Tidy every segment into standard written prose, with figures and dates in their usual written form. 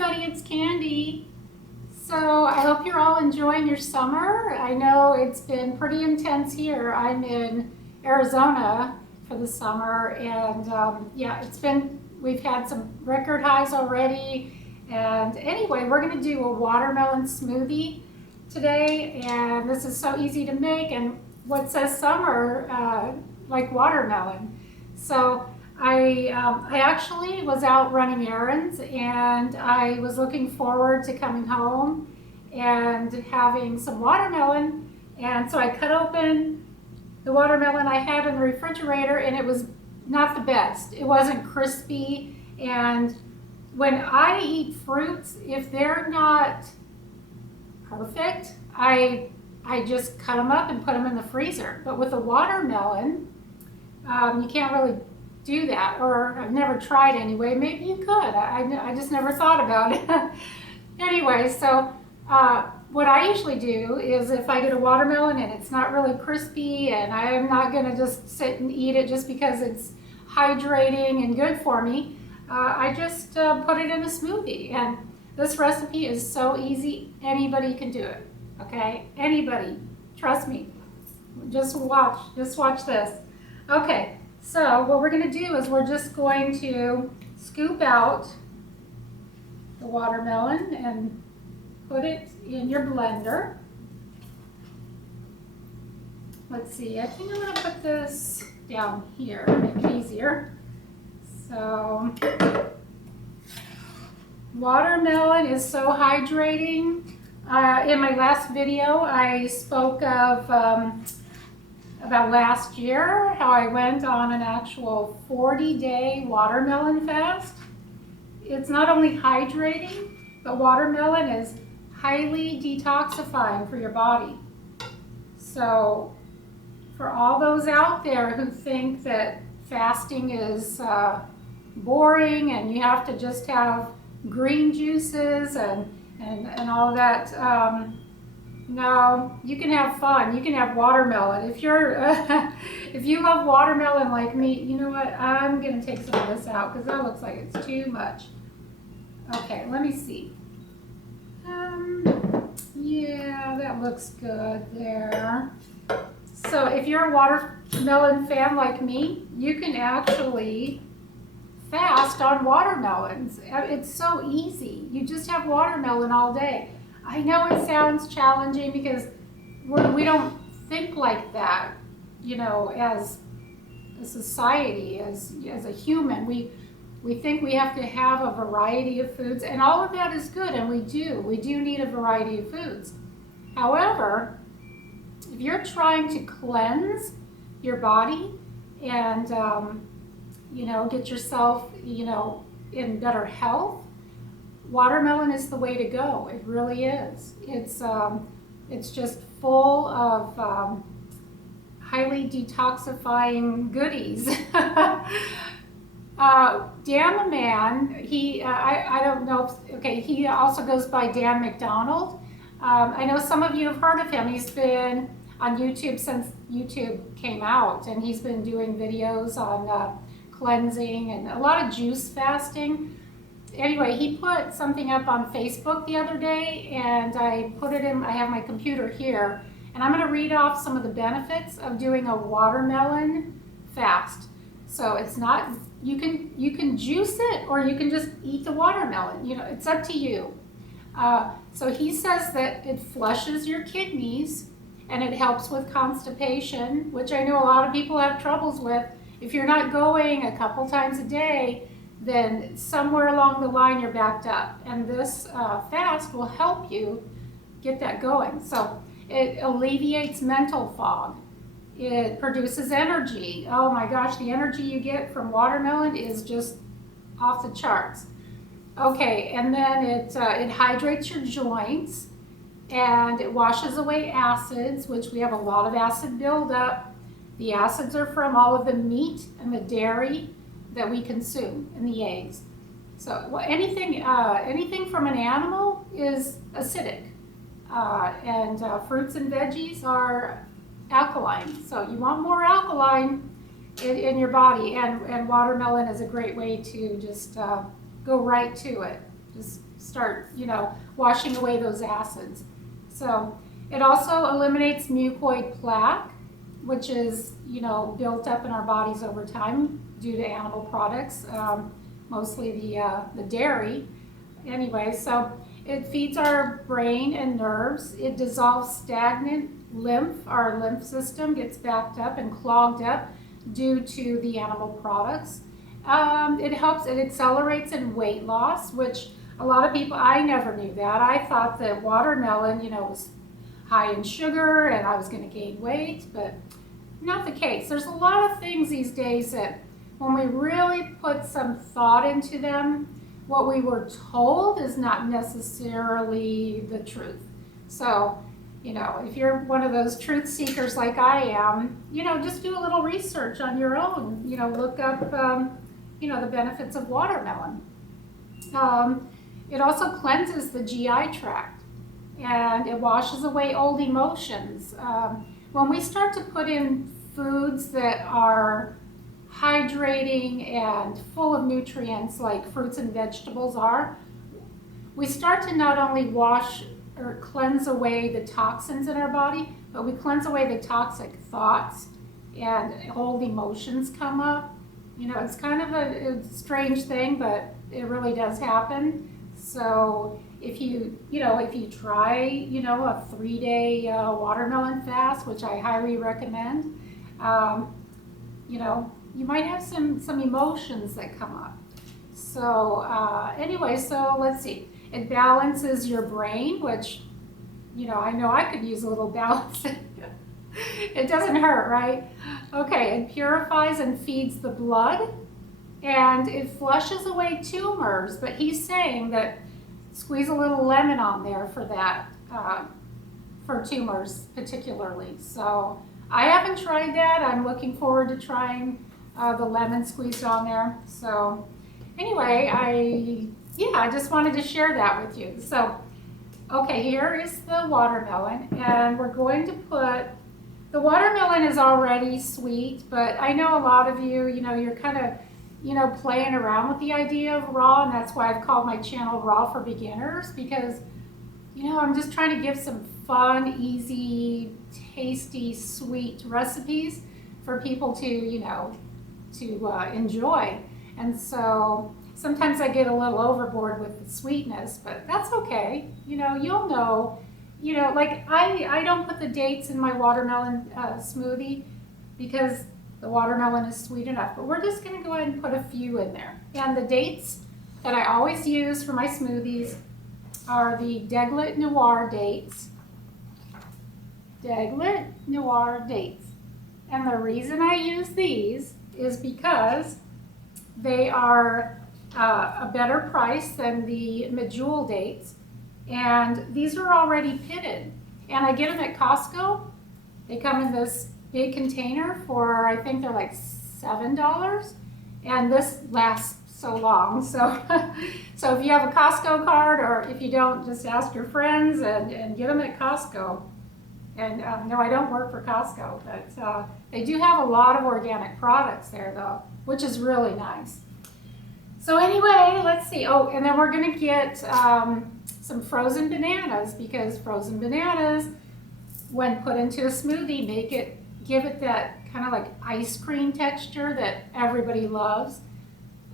everybody, it's Candy. So I hope you're all enjoying your summer. I know it's been pretty intense here. I'm in Arizona for the summer, and yeah, we've had some record highs already. And anyway, we're gonna do a watermelon smoothie today, and this is so easy to make, and what says summer like watermelon. So I actually was out running errands, and I was looking forward to coming home and having some watermelon. And so I cut open the watermelon I had in the refrigerator, and it was not the best. It wasn't crispy. And when I eat fruits, if they're not perfect, I just cut them up and put them in the freezer. But with a watermelon, you can't really do that, or I've never tried anyway. Maybe you could. I just never thought about it. Anyway, so what I usually do is if I get a watermelon and it's not really crispy, and I'm not going to just sit and eat it just because it's hydrating and good for me, I just put it in a smoothie. And this recipe is so easy. Anybody can do it. Okay? Anybody. Trust me. Just watch this. Okay. So what we're going to do is we're just going to scoop out the watermelon and put it in your blender. Let's see, I think I'm going to put this down here to make it easier. So watermelon is so hydrating. In my last video, I spoke of about last year, how I went on an actual 40-day watermelon fast. It's not only hydrating, but watermelon is highly detoxifying for your body. So for all those out there who think that fasting is boring and you have to just have green juices and all that, no, you can have fun. You can have watermelon. If you're, if you love watermelon like me, you know what? I'm gonna take some of this out because that looks like it's too much. Okay, let me see. Yeah, that looks good there. So if you're a watermelon fan like me, you can actually fast on watermelons. It's so easy. You just have watermelon all day. I know it sounds challenging because we don't think like that, you know, as a society, as a human. We think we have to have a variety of foods, and all of that is good, and we do need a variety of foods. However, if you're trying to cleanse your body and, you know, get yourself, you know, in better health, watermelon is the way to go. It really is. It's just full of highly detoxifying goodies. Dan the Man, I don't know if, okay, he also goes by Dan McDonald. I know some of you have heard of him. He's been on YouTube since YouTube came out, and he's been doing videos on cleansing and a lot of juice fasting. Anyway, he put something up on Facebook the other day, and I put it in, I have my computer here, and I'm going to read off some of the benefits of doing a watermelon fast. So it's not, you can juice it, or you can just eat the watermelon. You know, it's up to you. So he says that it flushes your kidneys, and it helps with constipation, which I know a lot of people have troubles with. If you're not going a couple times a day, then somewhere along the line you're backed up, and this fast will help you get that going. So it alleviates mental fog. It produces energy. Oh my gosh, the energy you get from watermelon is just off the charts. Okay, and then it hydrates your joints, and it washes away acids, which we have a lot of acid buildup. The acids are from all of the meat and the dairy that we consume, and the eggs. So anything from an animal is acidic, and fruits and veggies are alkaline. So you want more alkaline in your body, and watermelon is a great way to just go right to it. Just start, washing away those acids. So it also eliminates mucoid plaque, which is, built up in our bodies over time due to animal products, mostly the dairy. Anyway, so it feeds our brain and nerves. It dissolves stagnant lymph. Our lymph system gets backed up and clogged up due to the animal products. It accelerates in weight loss, which a lot of people, I never knew that. I thought that watermelon, was high in sugar and I was going to gain weight, but not the case. There's a lot of things these days that when we really put some thought into them, what we were told is not necessarily the truth. So, if you're one of those truth seekers like I am, just do a little research on your own. Look up, the benefits of watermelon. It also cleanses the GI tract, and it washes away old emotions. When we start to put in foods that are hydrating and full of nutrients like fruits and vegetables are, we start to not only wash or cleanse away the toxins in our body, but we cleanse away the toxic thoughts, and old emotions come up. It's kind of a strange thing, but it really does happen. So if you try, a 3-day watermelon fast, which I highly recommend, you might have some emotions that come up. So anyway, so let's see. It balances your brain, which, I know I could use a little balance. It doesn't hurt, right? Okay, it purifies and feeds the blood, and it flushes away tumors, but he's saying that squeeze a little lemon on there for that, for tumors particularly. So I haven't tried that. I'm looking forward to trying the lemon squeezed on there. So anyway, I just wanted to share that with you. So, okay, here is the watermelon, and we're going to put, the watermelon is already sweet, but I know a lot of you, you're kind of, playing around with the idea of raw, and that's why I've called my channel Raw for Beginners, because, I'm just trying to give some fun, easy, tasty, sweet recipes for people to, to enjoy. And so sometimes I get a little overboard with the sweetness, but that's okay. You'll know, like I don't put the dates in my watermelon smoothie because the watermelon is sweet enough, but we're just gonna go ahead and put a few in there. And the dates that I always use for my smoothies are the Deglet Noir dates. Deglet Noir dates. And the reason I use these is because they are a better price than the Medjool dates, and these are already pitted. And I get them at Costco. They come in this big container for, I think they're like $7, and this lasts so long. So, so if you have a Costco card, or if you don't, just ask your friends and get them at Costco. And no, I don't work for Costco, but they do have a lot of organic products there though, which is really nice. So anyway, let's see. Oh, and then we're gonna get some frozen bananas, because frozen bananas, when put into a smoothie, give it that kind of like ice cream texture that everybody loves.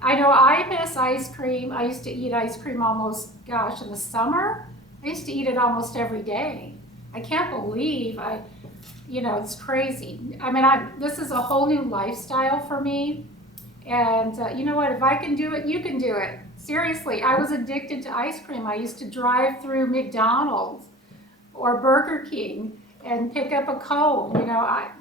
I know I miss ice cream. I used to eat ice cream almost, gosh, in the summer, I used to eat it almost every day. I can't believe it's crazy. I mean, this is a whole new lifestyle for me. And you know what, if I can do it, you can do it. Seriously, I was addicted to ice cream. I used to drive through McDonald's or Burger King and pick up a cone.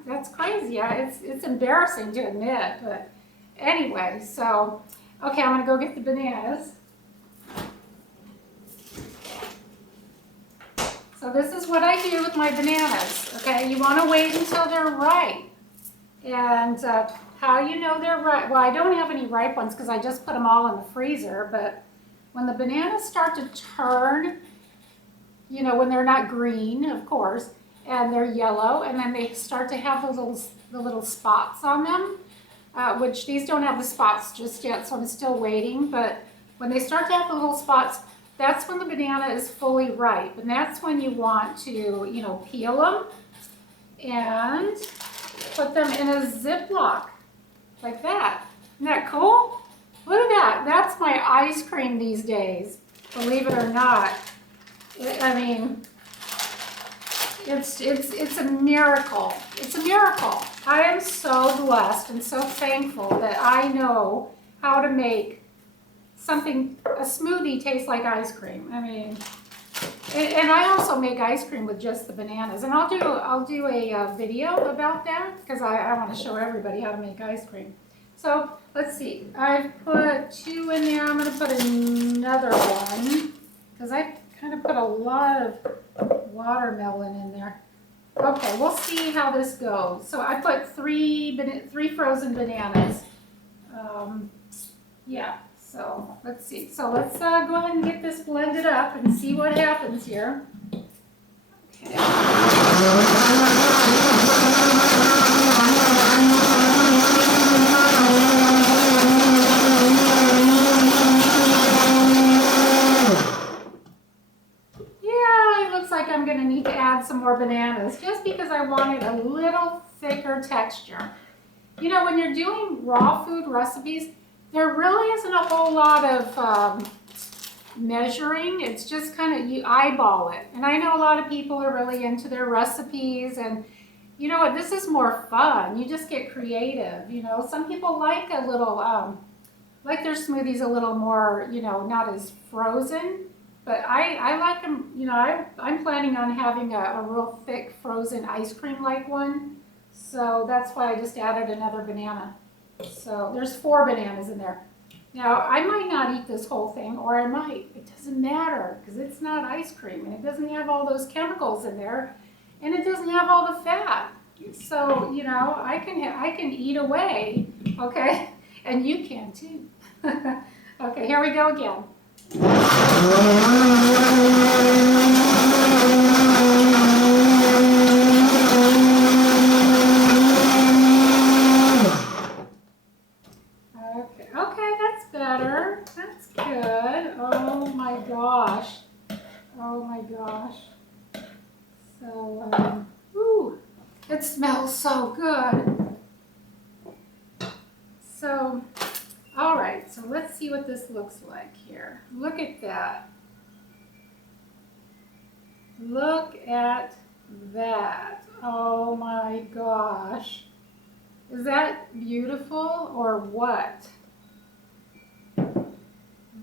That's crazy. It's embarrassing to admit, but anyway, so, okay, I'm gonna go get the bananas. So this is what I do with my bananas, okay? You wanna wait until they're ripe. And how you know they're ripe? Well, I don't have any ripe ones because I just put them all in the freezer, but when the bananas start to turn, when they're not green, of course, and they're yellow, and then they start to have the little spots on them, which these don't have the spots just yet, so I'm still waiting, but when they start to have the little spots, that's when the banana is fully ripe. And that's when you want to, peel them and put them in a Ziploc like that. Isn't that cool? Look at that. That's my ice cream these days, believe it or not. I mean, it's a miracle. It's a miracle. I am so blessed and so thankful that I know how to make a smoothie taste like ice cream. I mean, and I also make ice cream with just the bananas. And I'll do a video about that because I want to show everybody how to make ice cream. So let's see. I've put 2 in there. I'm going to put another one because I kind of put a lot of watermelon in there. Okay, we'll see how this goes. So I put 3 frozen bananas. Yeah, so let's see. So let's go ahead and get this blended up and see what happens here. Okay. I'm going to need to add some more bananas just because I wanted a little thicker texture. When you're doing raw food recipes, there really isn't a whole lot of measuring. It's just kind of, you eyeball it. And I know a lot of people are really into their recipes, and you know what, this is more fun. You just get creative. Some people like a little, like their smoothies a little more, not as frozen. But I like them, I'm planning on having a real thick frozen ice cream like one. So that's why I just added another banana. So there's 4 bananas in there. Now, I might not eat this whole thing, or I might. It doesn't matter because it's not ice cream and it doesn't have all those chemicals in there and it doesn't have all the fat. So, I can eat away, okay? And you can too. Okay, here we go again. Okay, that's better. That's good. Oh my gosh. Oh my gosh. So, ooh, it smells so good. So, all right, so let's see what this looks like here. Look at that. Look at that. Oh my gosh. Is that beautiful or what?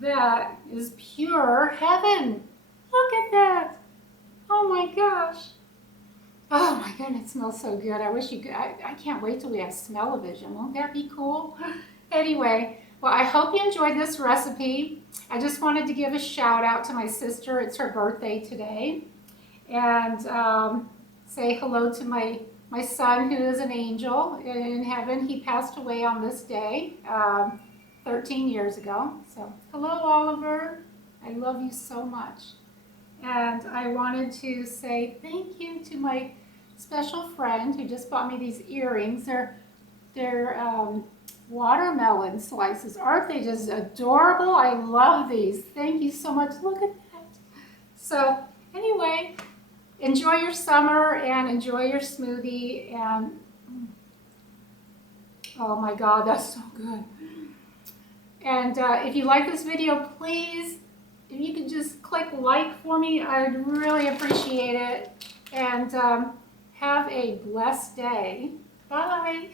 That is pure heaven. Look at that. Oh my gosh. Oh my goodness, it smells so good. I wish you could. I can't wait till we have smell-o-vision. Won't that be cool? Anyway, well, I hope you enjoyed this recipe. I just wanted to give a shout out to my sister. It's her birthday today. And say hello to my son, who is an angel in heaven. He passed away on this day 13 years ago. So hello, Oliver. I love you so much. And I wanted to say thank you to my special friend who just bought me these earrings. They're watermelon slices. Aren't they just adorable? I love these. Thank you so much. Look at that. So anyway, enjoy your summer and enjoy your smoothie. And oh my God, that's so good. And if you like this video, please, if you could just click like for me, I'd really appreciate it. And have a blessed day. Bye.